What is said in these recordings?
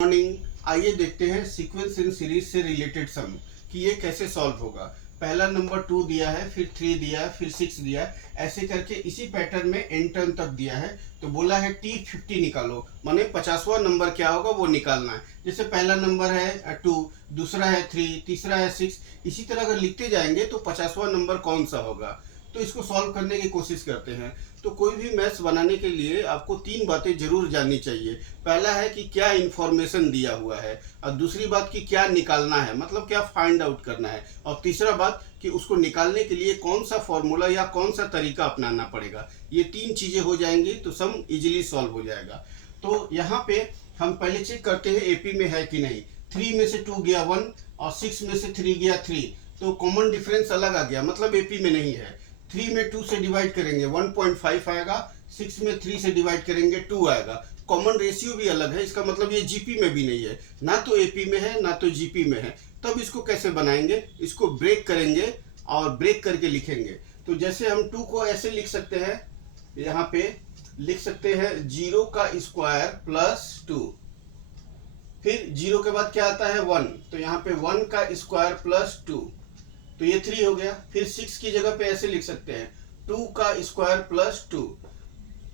Morning. आइए देखते हैं सीक्वेंस इन सीरीज से रिलेटेड सम कि ये कैसे सॉल्व होगा। पहला नंबर 2 दिया है, फिर 3 दिया है, फिर 6 दिया है, ऐसे करके इसी पैटर्न में n टर्म तक दिया है। तो बोला है T50 निकालो, माने 50वां नंबर क्या होगा वो निकालना है। जैसे पहला नंबर है 2, दूसरा है 3, तीसरा है 6, इसी तरह अगर लिखते जाएंगे तो 50वां नंबर कौन सा होगा। तो इसको सॉल्व करने की कोशिश करते हैं। तो कोई भी मैथ्स बनाने के लिए आपको 3 बातें जरूर जाननी चाहिए। पहला है कि क्या इन्फॉर्मेशन दिया हुआ है, और दूसरी बात कि क्या निकालना है, मतलब क्या फाइंड आउट करना है, और तीसरा बात कि उसको निकालने के लिए कौन सा फॉर्मूला या कौन सा तरीका अपनाना पड़ेगा। ये 3 चीजें हो जाएंगी तो सम इजीली सॉल्व हो जाएगा। तो यहाँ पे हम पहले चेक करते हैं एपी में है कि नहीं। 3 में से 2 गया 1 और 6 में से 3 गया 3, तो कॉमन डिफरेंस अलग आ गया, मतलब एपी में नहीं है। 3 में 2 से डिवाइड करेंगे 1.5 आएगा, 6 में 3 से डिवाइड करेंगे 2 आएगा। कॉमन रेशियो भी अलग है, इसका मतलब ये जीपी में भी नहीं है, ना तो एपी में है ना तो जीपी में है। तब इसको कैसे बनाएंगे, इसको ब्रेक करेंगे और ब्रेक करके लिखेंगे। तो जैसे हम 2 को ऐसे लिख सकते हैं, यहाँ पे लिख सकते हैं 0 का स्क्वायर प्लस 2, फिर 0 के बाद क्या आता है 1, तो यहाँ पे 1 का स्क्वायर प्लस 2, तो ये 3 हो गया। फिर 6 की जगह पे ऐसे लिख सकते हैं 2 का स्क्वायर प्लस 2,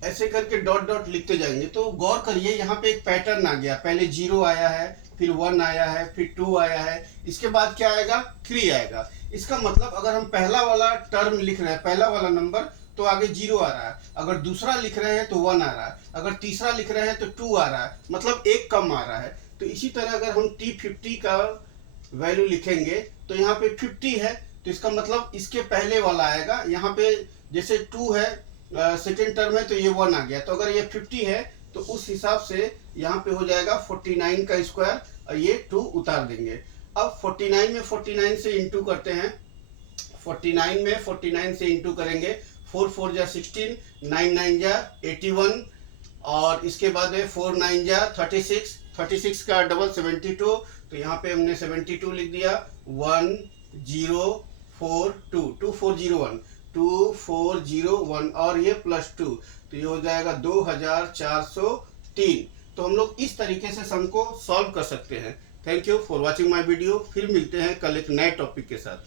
ऐसे करके डॉट डॉट लिखते जाएंगे। तो गौर करिए यहाँ पे एक पैटर्न आ गया, पहले 0 आया है, फिर 1 आया है, फिर 2 आया है, इसके बाद क्या आएगा 3 आएगा। इसका मतलब अगर हम पहला वाला टर्म लिख रहे हैं, पहला वाला नंबर, तो आगे 0 आ रहा है। अगर दूसरा लिख रहे हैं तो 1 आ रहा है, अगर तीसरा लिख रहे हैं तो 2 आ रहा है, मतलब एक कम आ रहा है। तो इसी तरह अगर हम T50 का वैल्यू लिखेंगे तो यहाँ पे 50 है, तो इसका मतलब इसके पहले वाला आएगा। यहाँ पे जैसे 2 है, सेकेंड टर्म है, तो ये 1 आ गया। तो अगर ये 50 है तो उस हिसाब से यहाँ पे हो जाएगा 49 का स्क्वायर, और ये 2 उतार देंगे। अब 49 में 49 से इंटू करते हैं, 49 में 49 से इंटू करेंगे, 4 4 जा 16, 9 9 जा 81, और इसके बाद है 4 9 जा 36, 36 का डबल 72, तो यहाँ पे हमने 72 लिख दिया। 1042 2401 2401, और ये प्लस 2, तो ये हो जाएगा 2403। तो हम लोग इस तरीके से सम को सॉल्व कर सकते हैं। Thank you for watching my video. फिर मिलते हैं कल एक नए टॉपिक के साथ।